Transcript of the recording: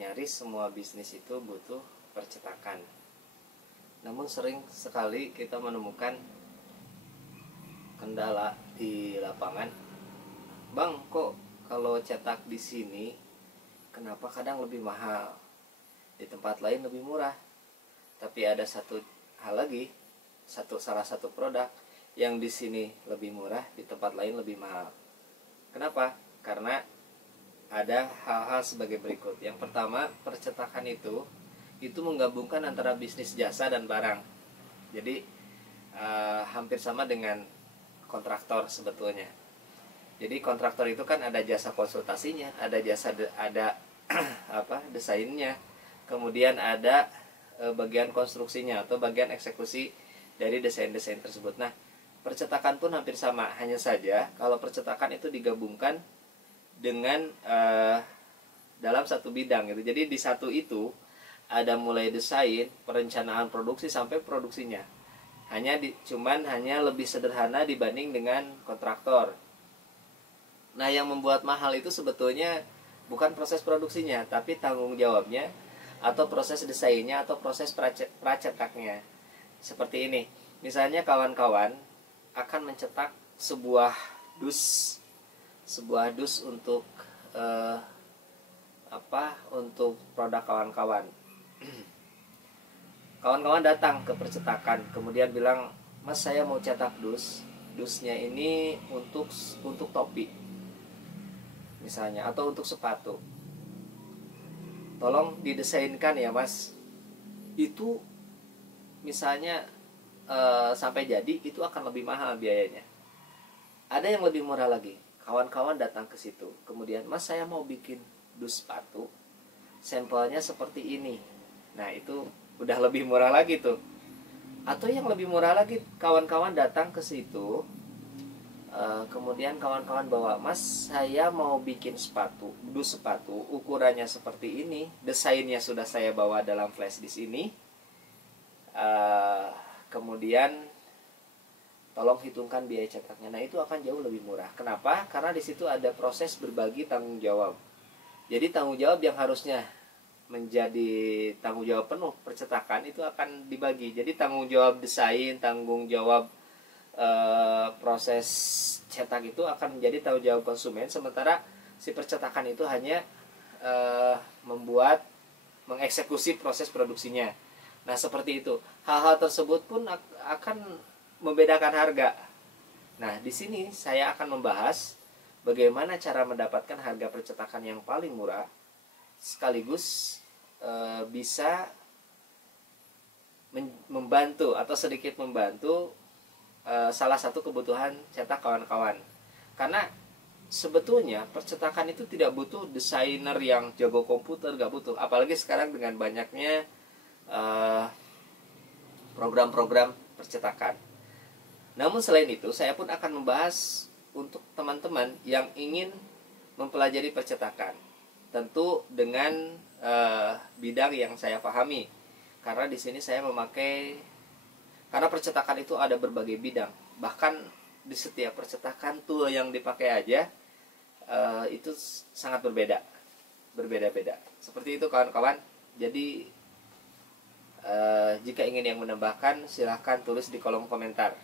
nyaris semua bisnis itu butuh percetakan. Namun sering sekali kita menemukan kendala di lapangan. Bang, kok kalau cetak di sini kenapa kadang lebih mahal, di tempat lain lebih murah? Tapi ada satu hal lagi, salah satu produk yang di sini lebih murah, di tempat lain lebih mahal. Kenapa? Karena ada hal-hal sebagai berikut. Yang pertama, percetakan itu menggabungkan antara bisnis jasa dan barang. Jadi hampir sama dengan kontraktor sebetulnya. Jadi kontraktor itu kan ada jasa konsultasinya, ada jasa desainnya, kemudian ada bagian konstruksinya atau bagian eksekusi dari desain-desain tersebut. Nah, percetakan pun hampir sama, hanya saja kalau percetakan itu digabungkan dengan dalam satu bidang gitu. Jadi di satu itu ada mulai desain, perencanaan produksi sampai produksinya. Hanya lebih sederhana dibanding dengan kontraktor. Nah, yang membuat mahal itu sebetulnya bukan proses produksinya, tapi tanggung jawabnya atau proses desainnya atau proses pracetaknya. Seperti ini. Misalnya kawan-kawan akan mencetak sebuah dus untuk untuk produk kawan-kawan. Kawan-kawan datang ke percetakan, kemudian bilang, "Mas, saya mau cetak dusnya ini untuk topi misalnya, atau untuk sepatu. Tolong didesainkan ya, Mas." Itu misalnya sampai jadi itu akan lebih mahal biayanya. Ada yang lebih murah lagi. Kawan-kawan datang ke situ, kemudian, "Mas, saya mau bikin dus sepatu, sampelnya seperti ini." Nah, itu udah lebih murah lagi tuh. Atau yang lebih murah lagi, kawan-kawan datang ke situ, kemudian kawan-kawan bawa, "Mas, saya mau bikin dus sepatu, ukurannya seperti ini, desainnya sudah saya bawa dalam flash disk ini, kemudian tolong hitungkan biaya cetaknya." Nah, itu akan jauh lebih murah. Kenapa? Karena di situ ada proses berbagi tanggung jawab. Jadi tanggung jawab yang harusnya menjadi tanggung jawab penuh percetakan itu akan dibagi. Jadi tanggung jawab desain, tanggung jawab proses cetak itu akan menjadi tanggung jawab konsumen, sementara si percetakan itu hanya mengeksekusi proses produksinya. Nah, seperti itu. Hal-hal tersebut pun akan membedakan harga. Nah, di sini saya akan membahas bagaimana cara mendapatkan harga percetakan yang paling murah, sekaligus bisa membantu atau sedikit membantu salah satu kebutuhan cetak kawan-kawan. Karena sebetulnya percetakan itu tidak butuh desainer yang jago komputer, gak butuh. Apalagi sekarang dengan banyaknya program-program percetakan. Namun selain itu, saya pun akan membahas untuk teman-teman yang ingin mempelajari percetakan, tentu dengan bidang yang saya pahami. Karena di sini saya karena percetakan itu ada berbagai bidang. Bahkan di setiap percetakan tool yang dipakai aja itu sangat berbeda-beda. Seperti itu kawan-kawan. Jadi jika ingin yang menambahkan, silahkan tulis di kolom komentar.